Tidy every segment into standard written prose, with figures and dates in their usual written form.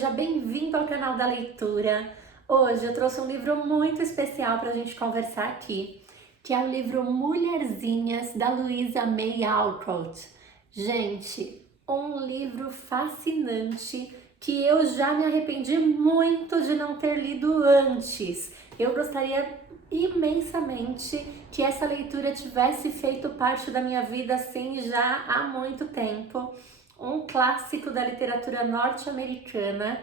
seja bem-vindo ao canal da leitura. Hoje eu trouxe um livro muito especial para a gente conversar aqui, que é o livro Mulherzinhas, da Louisa May Alcott. Gente, um livro fascinante que eu já me arrependi muito de não ter lido antes. Eu gostaria imensamente que essa leitura tivesse feito parte da minha vida assim já há muito tempo. Um clássico da literatura norte-americana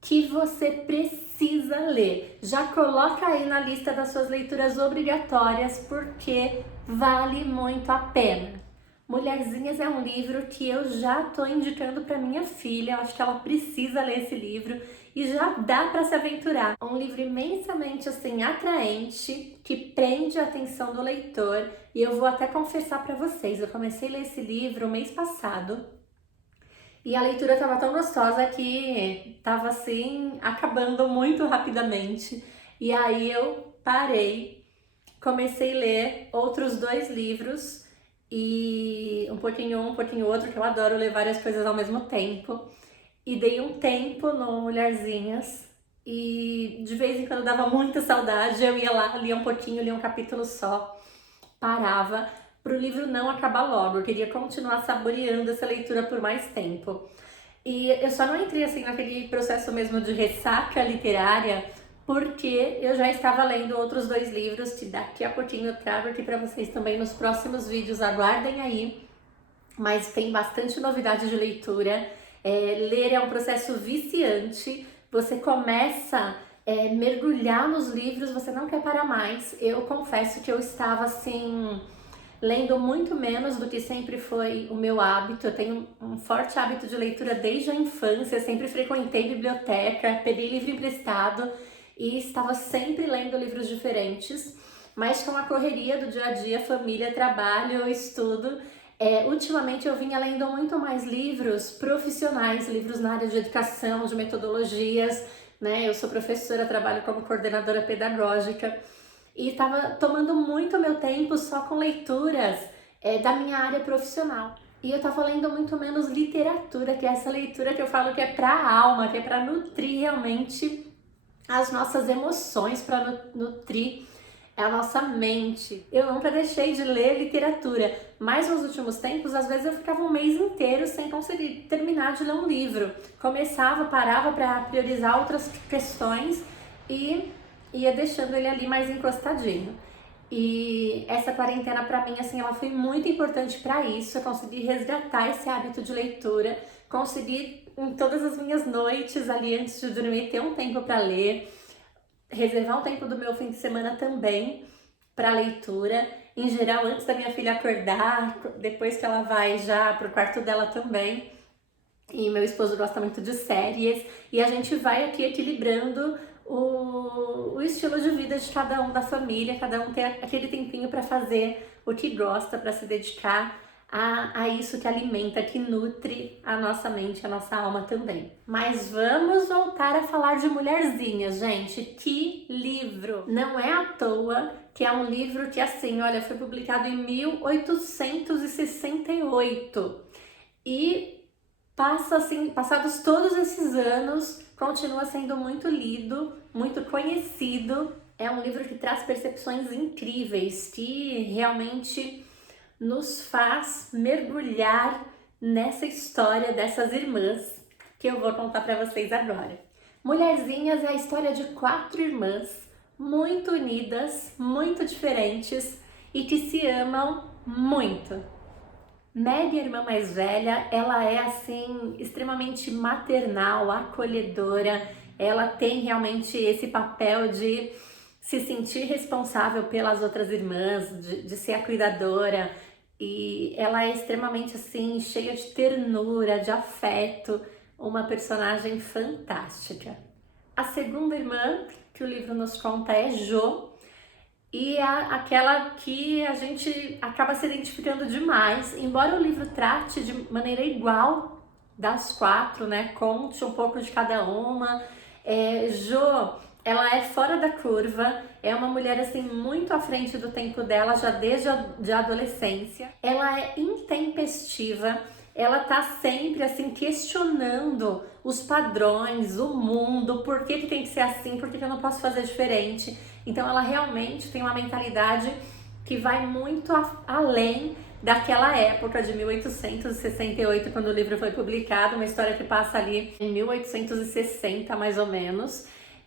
que você precisa ler. Já coloca aí na lista das suas leituras obrigatórias porque vale muito a pena. Mulherzinhas é um livro que eu já tô indicando para minha filha, eu acho que ela precisa ler esse livro e já dá para se aventurar. É um livro imensamente assim atraente, que prende a atenção do leitor, e eu vou até confessar para vocês, eu comecei a ler esse livro mês passado. E a leitura estava tão gostosa que estava assim, acabando muito rapidamente. E aí eu parei, comecei a ler outros 2 livros, e um pouquinho outro, que eu adoro ler várias coisas ao mesmo tempo. E dei um tempo no Mulherzinhas, e de vez em quando dava muita saudade, eu ia lá, lia um pouquinho, lia um capítulo só, parava, para o livro não acabar logo. Eu queria continuar saboreando essa leitura por mais tempo. E eu só não entrei assim naquele processo mesmo de ressaca literária, porque eu já estava lendo outros 2 livros, que daqui a pouquinho eu trago aqui para vocês também nos próximos vídeos, aguardem aí. Mas tem bastante novidade de leitura. Ler é um processo viciante, você começa a mergulhar nos livros, você não quer parar mais. Eu confesso que eu estava assim, lendo muito menos do que sempre foi o meu hábito. Eu tenho um forte hábito de leitura desde a infância, sempre frequentei biblioteca, peguei livro emprestado e estava sempre lendo livros diferentes, mas com a correria do dia a dia, família, trabalho, estudo, ultimamente eu vinha lendo muito mais livros profissionais, livros na área de educação, de metodologias, né? Eu sou professora, trabalho como coordenadora pedagógica, e estava tomando muito meu tempo só com leituras da minha área profissional. E eu estava lendo muito menos literatura, que é essa leitura que eu falo que é para a alma, que é para nutrir realmente as nossas emoções, para nutrir a nossa mente. Eu nunca deixei de ler literatura, mas nos últimos tempos, às vezes eu ficava um mês inteiro sem conseguir terminar de ler um livro. Começava, parava para priorizar outras questões e ia deixando ele ali mais encostadinho. E essa quarentena para mim, assim, ela foi muito importante para isso. Eu consegui resgatar esse hábito de leitura, consegui em todas as minhas noites ali antes de dormir ter um tempo para ler, reservar um tempo do meu fim de semana também para leitura, em geral antes da minha filha acordar, depois que ela vai já pro quarto dela também. E meu esposo gosta muito de séries, e a gente vai aqui equilibrando o estilo de vida de cada um da família, cada um tem aquele tempinho para fazer o que gosta, para se dedicar a isso que alimenta, que nutre a nossa mente, a nossa alma também. Mas vamos voltar a falar de Mulherzinhas, gente. Que livro! Não é à toa que é um livro que, assim, olha, foi publicado em 1868 e passados todos esses anos, continua sendo muito lido, muito conhecido. É um livro que traz percepções incríveis, que realmente nos faz mergulhar nessa história dessas irmãs que eu vou contar para vocês agora. Mulherzinhas é a história de 4 irmãs muito unidas, muito diferentes e que se amam muito. Maggie, a irmã mais velha, ela é assim extremamente maternal, acolhedora. Ela tem realmente esse papel de se sentir responsável pelas outras irmãs, de ser a cuidadora, e ela é extremamente assim cheia de ternura, de afeto, uma personagem fantástica. A segunda irmã que o livro nos conta é Jo, e é aquela que a gente acaba se identificando demais, embora o livro trate de maneira igual das 4, né? Conte um pouco de cada uma. Jo, ela é fora da curva, é uma mulher assim muito à frente do tempo dela, já desde a adolescência. Ela é intempestiva, ela tá sempre assim questionando os padrões, o mundo, por que tem que ser assim, por que eu não posso fazer diferente. Então ela realmente tem uma mentalidade que vai muito além daquela época de 1868, quando o livro foi publicado, uma história que passa ali em 1860, mais ou menos.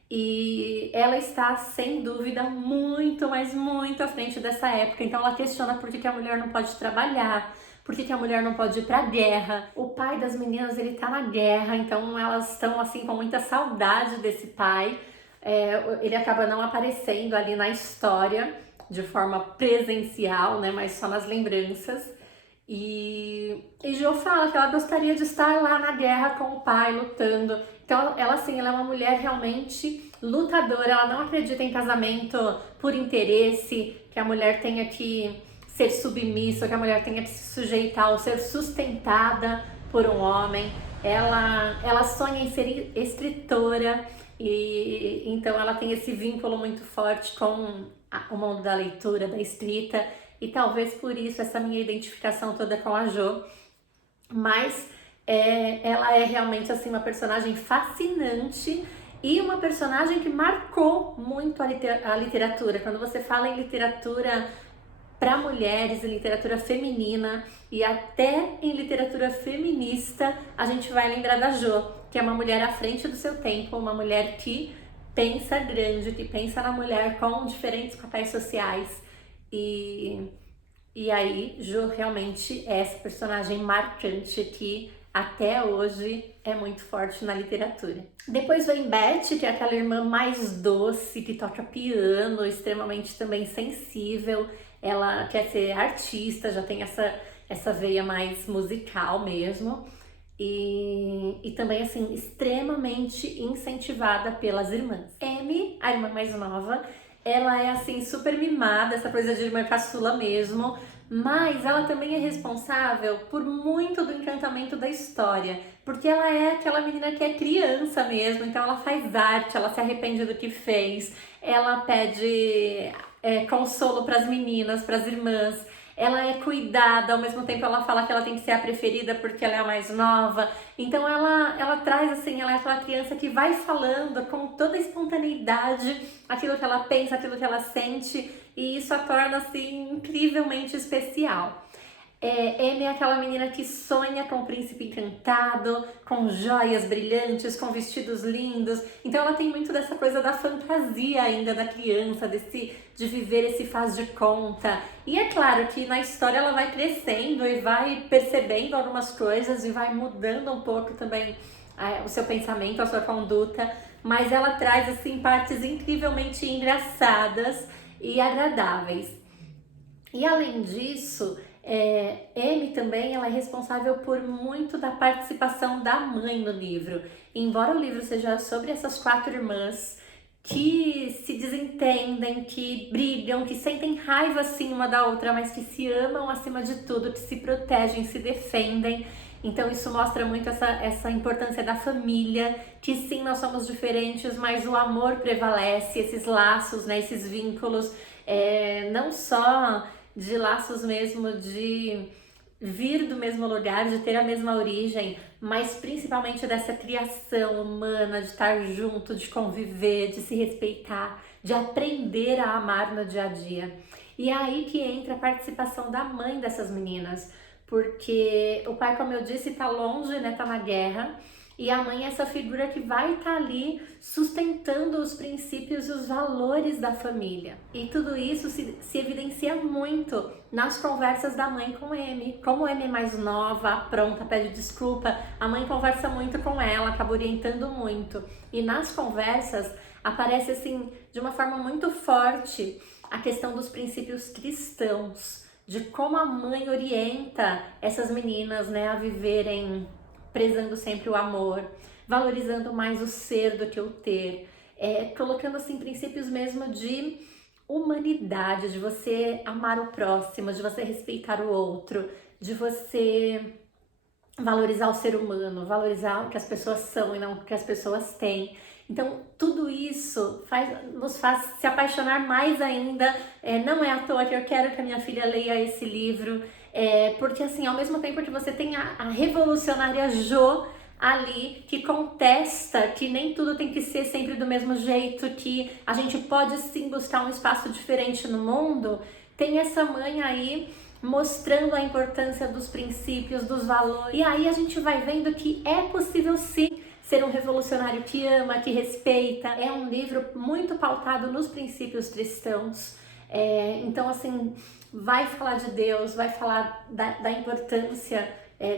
E ela está, sem dúvida, muito, mas muito à frente dessa época. Então ela questiona por que a mulher não pode trabalhar, por que a mulher não pode ir pra guerra. O pai das meninas, ele tá na guerra, então elas estão assim com muita saudade desse pai. Ele acaba não aparecendo ali na história de forma presencial, né, mas só nas lembranças. E Jo fala que ela gostaria de estar lá na guerra com o pai, lutando. Então ela assim, ela é uma mulher realmente lutadora, ela não acredita em casamento por interesse, que a mulher tenha que ser submissa, que a mulher tenha que se sujeitar ou ser sustentada por um homem. Ela sonha em ser escritora e então ela tem esse vínculo muito forte com o mundo da leitura, da escrita, e talvez por isso essa minha identificação toda com a Jo. Mas ela é realmente assim uma personagem fascinante e uma personagem que marcou muito a literatura. Quando você fala em literatura para mulheres, em literatura feminina e até em literatura feminista, a gente vai lembrar da Jo, que é uma mulher à frente do seu tempo, uma mulher que pensa grande, que pensa na mulher com diferentes papéis sociais. E aí, Jo realmente é essa personagem marcante que até hoje é muito forte na literatura. Depois vem Beth, que é aquela irmã mais doce, que toca piano, extremamente também sensível. Ela quer ser artista, já tem essa veia mais musical mesmo. E também, assim, extremamente incentivada pelas irmãs. Amy, a irmã mais nova, ela é, assim, super mimada, essa coisa de irmã caçula mesmo, mas ela também é responsável por muito do encantamento da história, porque ela é aquela menina que é criança mesmo, então ela faz arte, ela se arrepende do que fez, ela pede consolo para as meninas, para as irmãs, ela é cuidada, ao mesmo tempo ela fala que ela tem que ser a preferida porque ela é a mais nova. Então ela traz assim, ela é aquela criança que vai falando com toda a espontaneidade aquilo que ela pensa, aquilo que ela sente, e isso a torna assim incrivelmente especial. Amy é aquela menina que sonha com o príncipe encantado, com joias brilhantes, com vestidos lindos. Então ela tem muito dessa coisa da fantasia ainda da criança, de viver esse faz de conta. E é claro que na história ela vai crescendo e vai percebendo algumas coisas e vai mudando um pouco também o seu pensamento, a sua conduta. Mas ela traz assim partes incrivelmente engraçadas e agradáveis. E além disso, Amy também ela é responsável por muito da participação da mãe no livro. Embora o livro seja sobre essas 4 irmãs que se desentendem, que brigam, que sentem raiva assim uma da outra, mas que se amam acima de tudo, que se protegem, se defendem. Então isso mostra muito essa importância da família, que sim, nós somos diferentes, mas o amor prevalece, esses laços, né, esses vínculos, não só de laços mesmo de vir do mesmo lugar, de ter a mesma origem, mas principalmente dessa criação humana, de estar junto, de conviver, de se respeitar, de aprender a amar no dia a dia. E é aí que entra a participação da mãe dessas meninas, porque o pai, como eu disse, tá longe, né, tá na guerra, e a mãe é essa figura que vai estar ali sustentando os princípios e os valores da família. E tudo isso se evidencia muito nas conversas da mãe com Amy. Como Amy é mais nova, pronta, pede desculpa, a mãe conversa muito com ela, acaba orientando muito. E nas conversas aparece assim, de uma forma muito forte, a questão dos princípios cristãos, de como a mãe orienta essas meninas, né, a viverem prezando sempre o amor, valorizando mais o ser do que o ter, colocando assim princípios mesmo de humanidade, de você amar o próximo, de você respeitar o outro, de você valorizar o ser humano, valorizar o que as pessoas são e não o que as pessoas têm. Então, tudo isso nos faz se apaixonar mais ainda. Não é à toa que eu quero que a minha filha leia esse livro, porque assim, ao mesmo tempo que você tem a revolucionária Jo ali, que contesta que nem tudo tem que ser sempre do mesmo jeito, que a gente pode sim buscar um espaço diferente no mundo, tem essa mãe aí mostrando a importância dos princípios, dos valores. E aí a gente vai vendo que é possível sim ser um revolucionário que ama, que respeita. É um livro muito pautado nos princípios cristãos. Então, assim, vai falar de Deus, vai falar da importância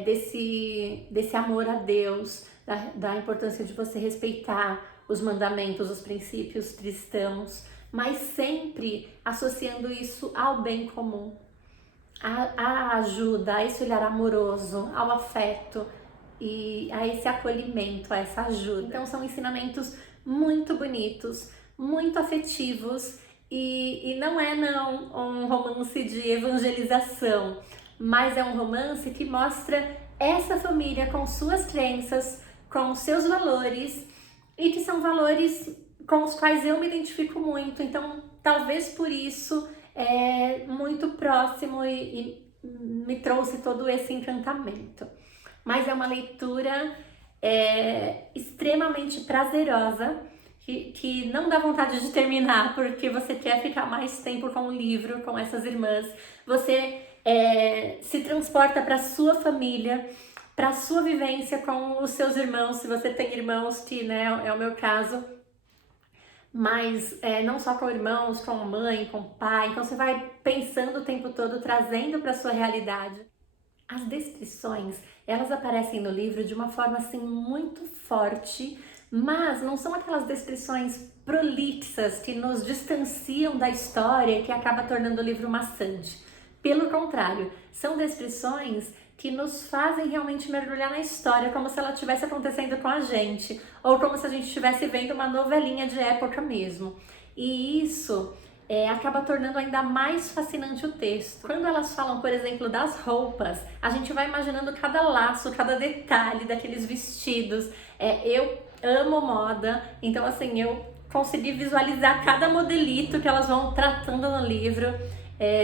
desse amor a Deus, da importância de você respeitar os mandamentos, os princípios cristãos, mas sempre associando isso ao bem comum, à ajuda, a esse olhar amoroso, ao afeto e a esse acolhimento, a essa ajuda. Então são ensinamentos muito bonitos, muito afetivos e não é um romance de evangelização, mas é um romance que mostra essa família com suas crenças, com seus valores e que são valores com os quais eu me identifico muito. Então, talvez por isso é muito próximo e me trouxe todo esse encantamento. Mas é uma leitura extremamente prazerosa, que não dá vontade de terminar, porque você quer ficar mais tempo com o livro, com essas irmãs. Você se transporta para sua família, para sua vivência com os seus irmãos, se você tem irmãos, que né, é o meu caso, mas não só com irmãos, com mãe, com pai. Então você vai pensando o tempo todo, trazendo para sua realidade. As descrições, elas aparecem no livro de uma forma assim muito forte, mas não são aquelas descrições prolixas que nos distanciam da história e que acaba tornando o livro maçante. Pelo contrário, são descrições que nos fazem realmente mergulhar na história, como se ela estivesse acontecendo com a gente, ou como se a gente estivesse vendo uma novelinha de época mesmo. E isso acaba tornando ainda mais fascinante o texto. Quando elas falam, por exemplo, das roupas, a gente vai imaginando cada laço, cada detalhe daqueles vestidos. Eu amo moda, então assim, eu consegui visualizar cada modelito que elas vão tratando no livro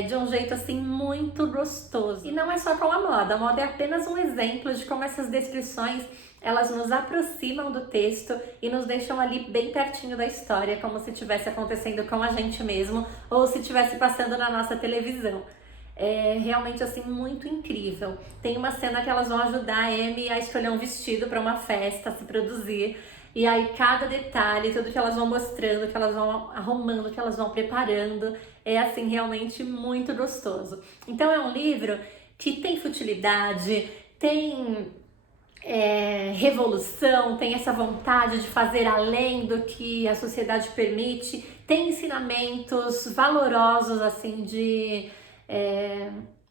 de um jeito assim muito gostoso. E não é só com a moda é apenas um exemplo de como essas descrições elas nos aproximam do texto e nos deixam ali bem pertinho da história, como se estivesse acontecendo com a gente mesmo ou se estivesse passando na nossa televisão. É realmente assim muito incrível. Tem uma cena que elas vão ajudar a Amy a escolher um vestido para uma festa, a se produzir. E aí cada detalhe, tudo que elas vão mostrando, que elas vão arrumando, que elas vão preparando, é assim realmente muito gostoso. Então é um livro que tem futilidade, tem revolução, tem essa vontade de fazer além do que a sociedade permite, tem ensinamentos valorosos assim de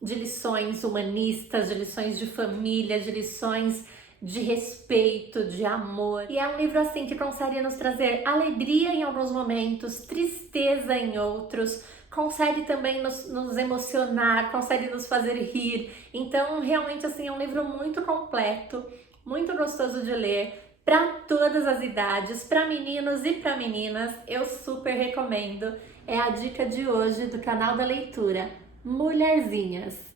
lições humanistas, de lições de família, de lições de respeito, de amor. E é um livro assim que consegue nos trazer alegria em alguns momentos, tristeza em outros, consegue também nos emocionar, consegue nos fazer rir. Então, realmente assim, é um livro muito completo, muito gostoso de ler, para todas as idades, para meninos e para meninas. Eu super recomendo. É a dica de hoje do canal da leitura, Mulherzinhas.